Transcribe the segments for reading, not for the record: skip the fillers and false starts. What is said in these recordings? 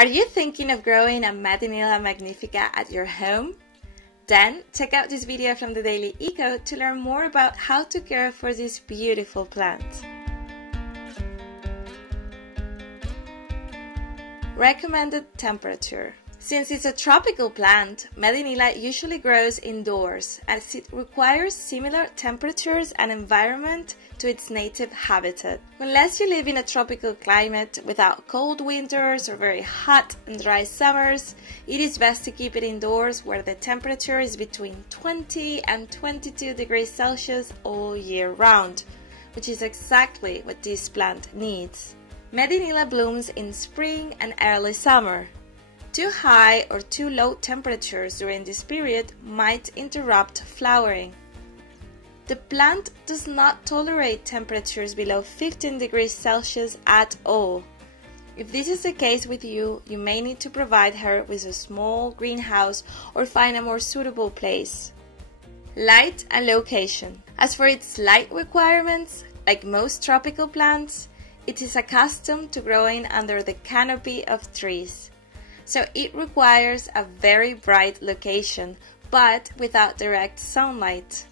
Are you thinking of growing a MEDINILLA magnifica at your home? Then check out this video from the Daily Eco to learn more about how to care for this beautiful plant. Recommended temperature. Since it's a tropical plant, MEDINILLA usually grows indoors as it requires similar temperatures and environment to its native habitat. Unless you live in a tropical climate without cold winters or very hot and dry summers, it is best to keep it indoors where the temperature is between 20 and 22 degrees Celsius all year round, which is exactly what this plant needs. MEDINILLA blooms in spring and early summer. Too high or too low temperatures during this period might interrupt flowering. The plant does not tolerate temperatures below 15 degrees Celsius at all. If this is the case with you, you may need to provide her with a small greenhouse or find a more suitable place. Light and location. As for its light requirements, like most tropical plants, it is accustomed to growing under the canopy of trees. So it requires a very bright location, but without direct sunlight.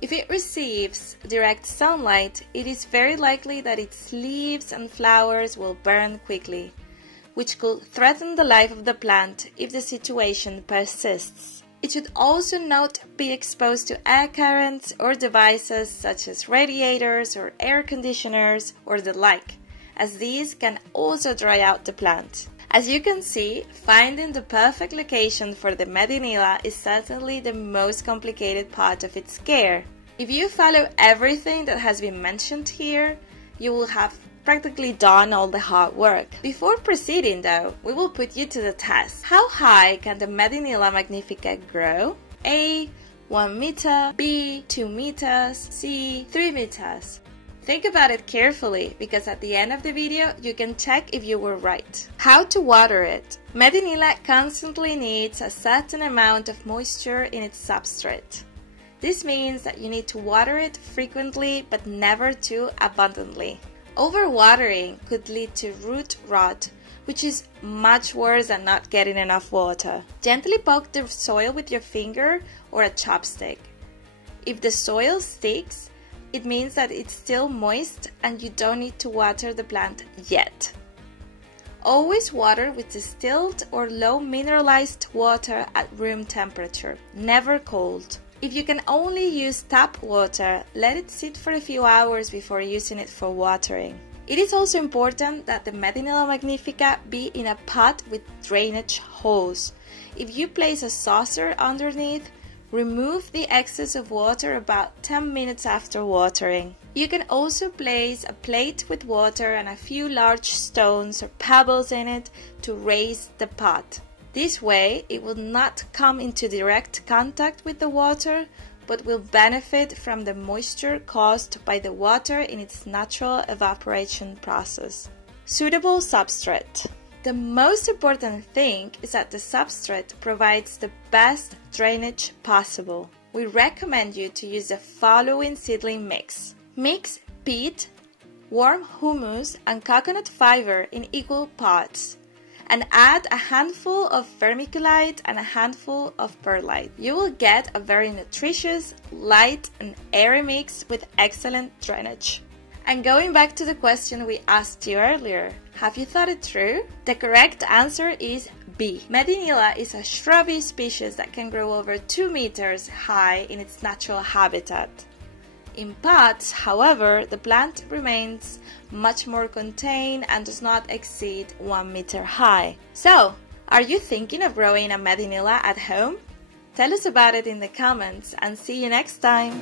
If it receives direct sunlight, it is very likely that its leaves and flowers will burn quickly, which could threaten the life of the plant if the situation persists. It should also not be exposed to air currents or devices such as radiators or air conditioners or the like, as these can also dry out the plant. As you can see, finding the perfect location for the MEDINILLA is certainly the most complicated part of its care. If you follow everything that has been mentioned here, you will have practically done all the hard work. Before proceeding though, we will put you to the test. How high can the MEDINILLA magnifica grow? A. 1 meter, B. 2 meters, C. 3 meters. Think about it carefully, because at the end of the video, you can check if you were right. How to water it? MEDINILLA constantly needs a certain amount of moisture in its substrate. This means that you need to water it frequently, but never too abundantly. Overwatering could lead to root rot, which is much worse than not getting enough water. Gently poke the soil with your finger or a chopstick. If the soil sticks, it means that it's still moist and you don't need to water the plant yet. Always water with distilled or low mineralized water at room temperature, never cold. If you can only use tap water, let it sit for a few hours before using it for watering. It is also important that the MEDINILLA magnifica be in a pot with drainage holes. If you place a saucer underneath, remove the excess of water about 10 minutes after watering. You can also place a plate with water and a few large stones or pebbles in it to raise the pot. This way, it will not come into direct contact with the water, but will benefit from the moisture caused by the water in its natural evaporation process. Suitable substrate. The most important thing is that the substrate provides the best drainage possible. We recommend you to use the following seedling mix. Mix peat, warm humus, and coconut fiber in equal parts, and add a handful of vermiculite and a handful of perlite. You will get a very nutritious, light, and airy mix with excellent drainage. And going back to the question we asked you earlier, have you thought it through? The correct answer is B. MEDINILLA is a shrubby species that can grow over 2 meters high in its natural habitat. In pots, however, the plant remains much more contained and does not exceed 1 meter high. So, are you thinking of growing a MEDINILLA at home? Tell us about it in the comments and see you next time!